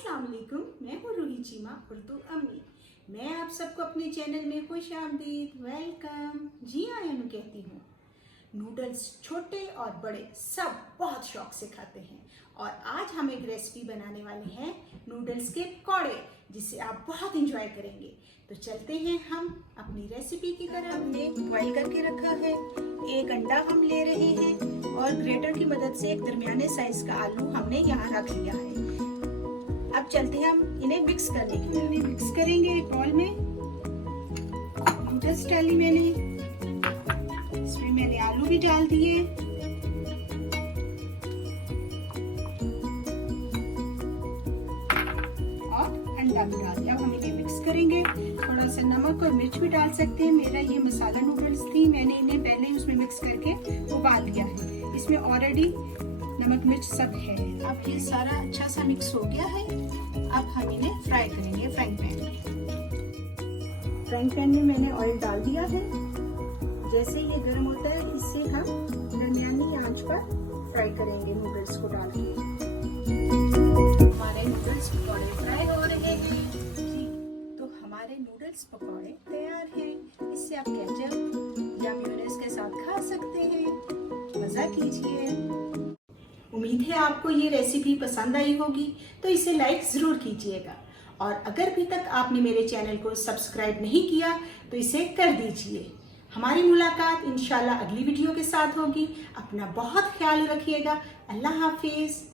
अस्सलाम वालेकुम, मैं हूँ रूही चीमा उर्दू अम्मी। मैं आप सबको अपने चैनल में खुश आमदीद वेलकम जी आयन कहती हूँ। नूडल्स छोटे और बड़े सब बहुत शौक से खाते हैं और आज हम एक रेसिपी बनाने वाले हैं नूडल्स के पकौड़े, जिसे आप बहुत इंजॉय करेंगे। तो चलते हैं हम अपनी रेसिपी की तरफ। हमने बॉईल करके रखा है, एक अंडा हम ले रहे हैं और ग्रेटर की मदद से एक दरमियाने साइज का आलू हमने यहाँ रख लिया है। अब चलते हैं हम इन्हें मिक्स करने के लिए। इन्हें मिक्स करेंगे एक बॉल में। नूडल्स डाली मैंने, इसमें मैंने आलू भी डाल दिए और अंडा भी डाल दिया। अब हम इन्हें मिक्स करेंगे। थोड़ा सा नमक और मिर्च भी डाल सकते हैं। मेरा ये मसाला नूडल्स थी, मैंने इन्हें पहले ही उसमें मिक्स करके उबाल लिया है। इसमें ऑलरेडी नमक मिर्च सब है। अब ये सारा अच्छा सा मिक्स हो गया है। अब हम इन्हें फ्राई करेंगे फ्राइंग पैन में। फ्राइंग पैन में मैंने ऑयल डाल दिया है। जैसे ये गर्म होता है, इससे हम दरमियानी आंच पर फ्राई करेंगे नूडल्स को डाल के। हमारे नूडल्स पकौड़े फ्राई हो रहे हैं। तो हमारे नूडल्स पकौड़े तैयार हैं। इससे आप केचप या मेयोनेज़ के साथ खा सकते हैं। मजा कीजिए। उम्मीद है आपको ये रेसिपी पसंद आई होगी, तो इसे लाइक ज़रूर कीजिएगा और अगर अभी तक आपने मेरे चैनल को सब्सक्राइब नहीं किया तो इसे कर दीजिए। हमारी मुलाकात इंशाल्लाह अगली वीडियो के साथ होगी। अपना बहुत ख्याल रखिएगा। अल्लाह हाफिज़।